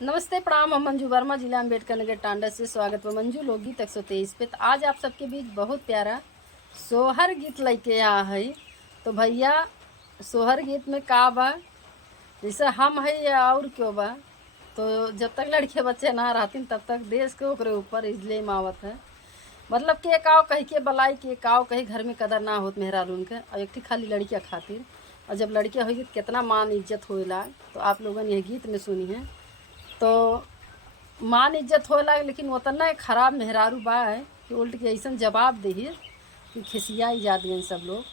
नमस्ते प्रणाम। हम मंजू वर्मा, जिला अम्बेडकर नगर टांडा से स्वागत है मंजू लोकगीत 123 पे। तो आज आप सबके बीच बहुत प्यारा सोहर गीत लेके आ है। तो भैया सोहर गीत में का बा, जैसे हम है या और क्यों बा। तो जब तक लड़के बच्चे ना रहतीन तब तक देश के ओकरे ऊपर इसलिए मावत है। मतलब के काव कही के बलाई के काव कही घर में कदर ना होत मेहरारून के, और एक ठीक खाली लड़किया खातिर। और जब लड़किया होगी कितना मान इज्जत होएला, तो आप लोगन ये गीत में सुनी है। तो मान इज्जत होला, लेकिन उतना खराब मेहरारू बा है कि उल्ट के ऐसा जवाब दे कि खिसियाई जात गए सब लोग।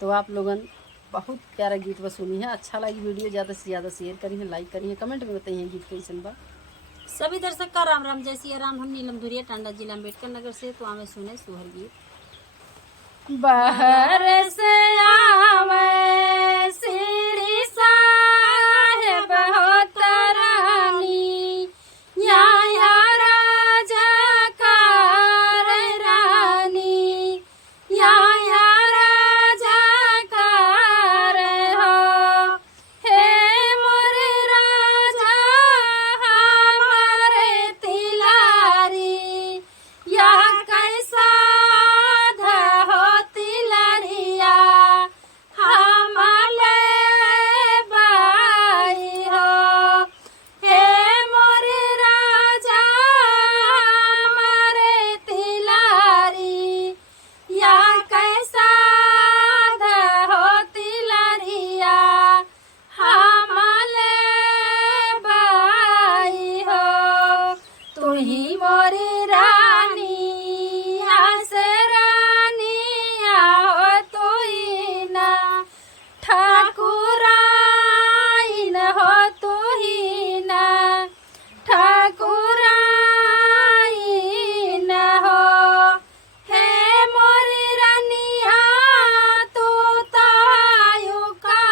तो आप लोगन बहुत प्यारा गीत बा सुनी है। अच्छा लगी वीडियो ज़्यादा से ज़्यादा शेयर करी है, लाइक करी है, कमेंट में बताइए गीत कैसन बा। सभी दर्शक का राम राम, जय सिया राम। हम नीलम धुरिया, टांडा जिला अम्बेडकर नगर से। तो हमें सुने सोहर गीत। बाहर से आवे श्री साहेब होत रानी, या राजा कार रानी, या राजा कार हो। हे मोर राजा हमारे तिलारी, या कैसा हो तिलरिया हमारे बाई हो। हे मोर राजा हमारे तिलारी, या कैसा हो तिलरिया हमारे बाई हो। तू ही मोरी रानी आस रानी, आओ तू ही ना ठाकुराइन हो, तू ही ना ठाकुराइन हो। हे मोरी रानिया तू तो आयु का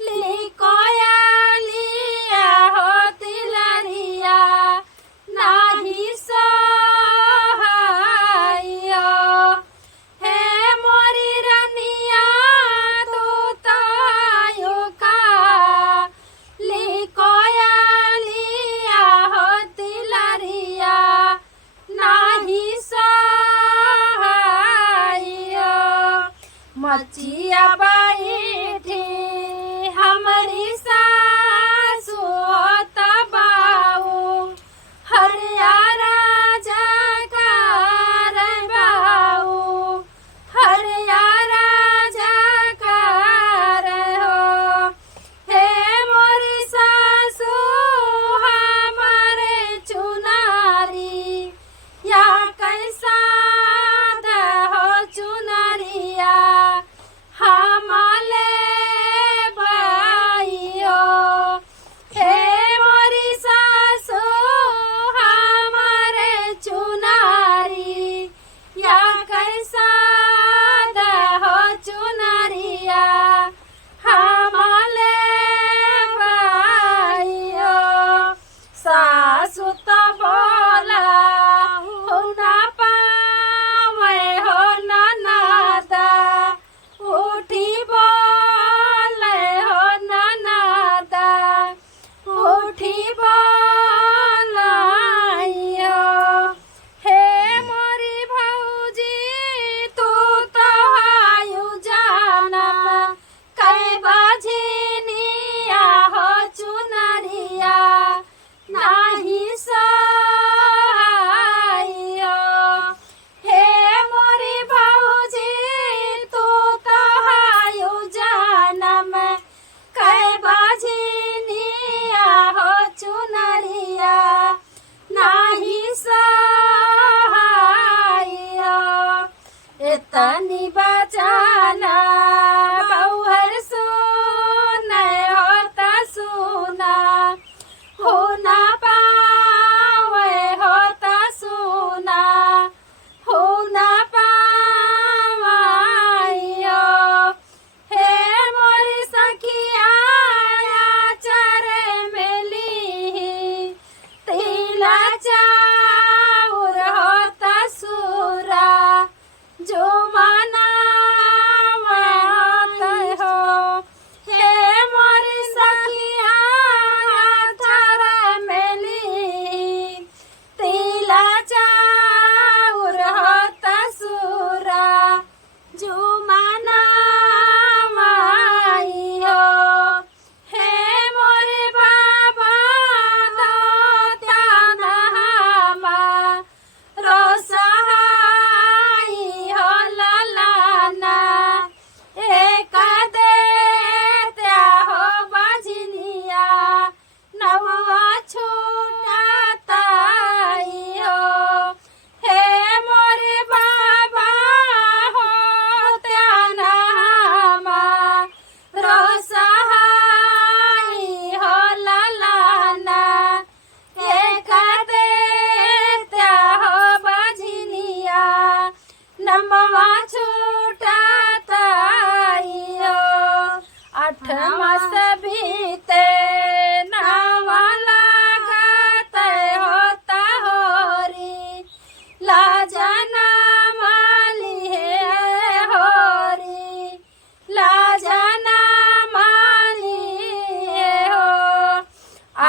लिकोया लिया हो तिलरिया नाही सहायो। हे मोरी रानिया तू तो आयु का लिकोया लिया हो तिलरिया नाही सहायो। मचिया बैठी हमारी सासु तबाऊ, हरिया राजा कार बाऊ, हरिया राजा कार हो। हे मोरी सासु हमारे चुनारी, या कैसा हो चुनरिया हमारे बाइयो। हे मोरी सासु हमारे चुनारी, या कैसा हो चुनरिया हमारे बाइयो। सासु तो बोला हो ना पावे हो ना नादा, उठी बोले हो ना नादा, उठी बोलाइयो। हे मोरी भौजी तू तो आयु जानम, कै बाझिनिया हो चुनरिया नाही सहायो। हे मोरी भौजी तू तो आयु जानम, कै बाझिनिया हो चुनरिया नाही सहायो। इतनी बचाना बहुहर सुना होता सुना, हो ना पावे होता सुना, हो ना पावायो। हे मोरी सखिया चरे मेली, तिला चाउर होता सूरा, जो माना हो। हे मोरी सखिया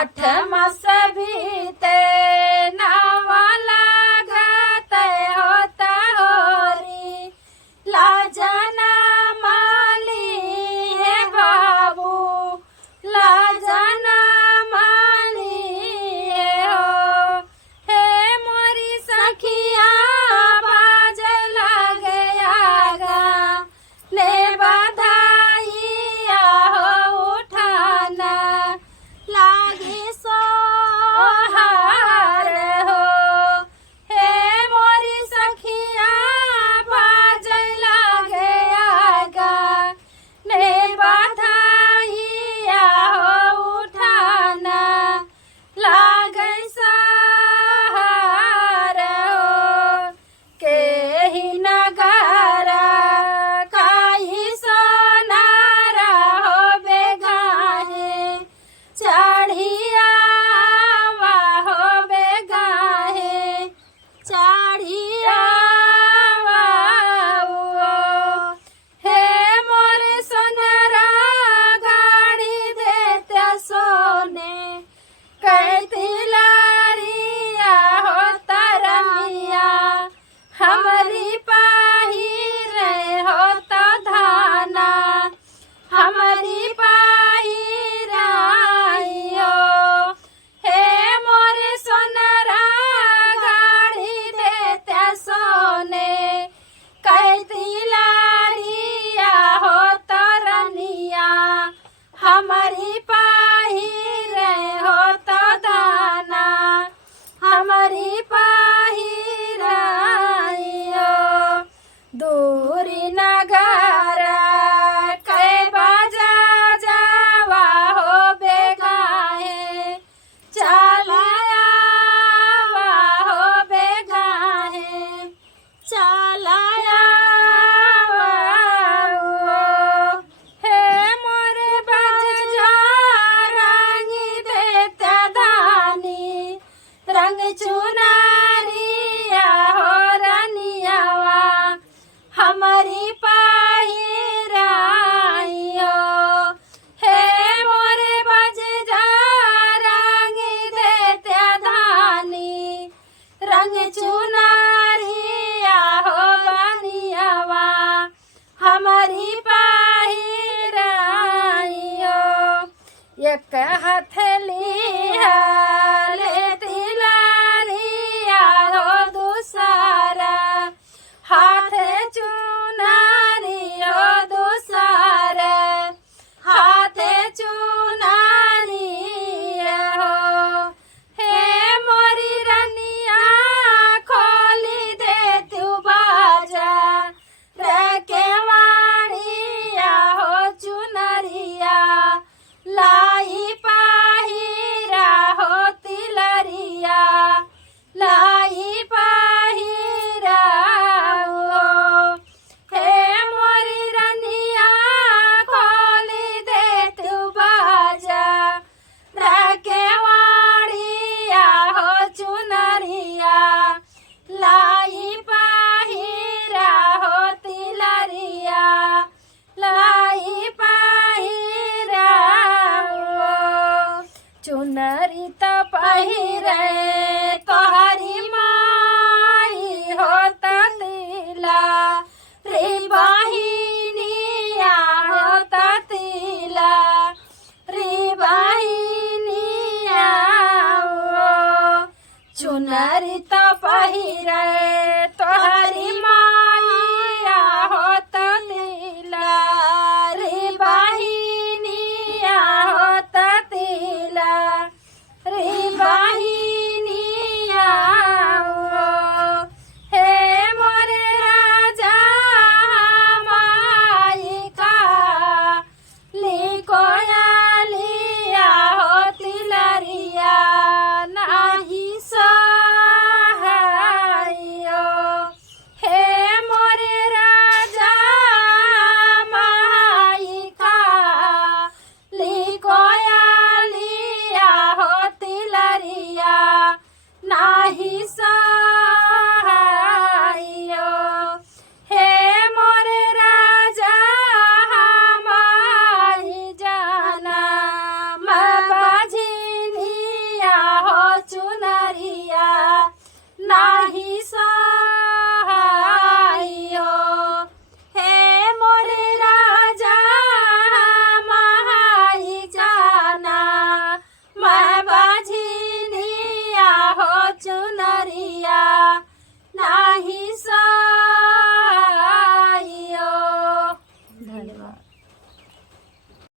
8 मास बीते नावा लागत होता होरी लाजना माली है बाबू लाजना माली है हो हे मोरी सखिया बाज लगे आगा ले बधाइया हो उठाना लागे सोहार हो हे मोरी सखिया बाज लगे आगा ले बधाइया हो उठाना लागे सोहार हो के ही नगारा काई सोनारा हो बेगाहे चढ़िया हो बेगाहे चढ़िया हे मोरे सोनरा गाड़ी देते सोने कहती लारिया हो तरमिया हमारी पाही रे होता धाना हमारी पाही राइयो हे मोरे सोनरा गाड़ी देते सोने कहती लारिया हो तरनिया हमारी पाही रे होता धाना हमारी पाही राइयो दूरी नगारा कै बाजा जावा हो बेगाहे चलाया हो बेगाहे चलाया हे मोरे बज जा रंगी देते दानी रंग चुनारिया हो रनियावा हमारी पाही राइयो हे मोरे बज जा रंगी देते धानी रंग चुनारिया हो बनियावा हमारी पाही राइयो एक हथेली लेती लारिया हो दूसरा हाथ चुनारी हो दूसरा हाथ चुनारी हो हे मोरी रनिया खोली दे तू बाजा रे के वाणिया हो चुनरिया लाई पाहिरा हो तिलरिया लाई पाहिरा हो हे मोरी रनिया खोली दे तू बाजा रखे वाड़िया हो चुनरिया लाई पाहिरा हो तिलरिया लाई पाहिरा हो चुनरी त पहिरे तोहरी माई हो तिला रे बहिनिया हो तिला रे बहिनिया हो चुनरी त पहिरे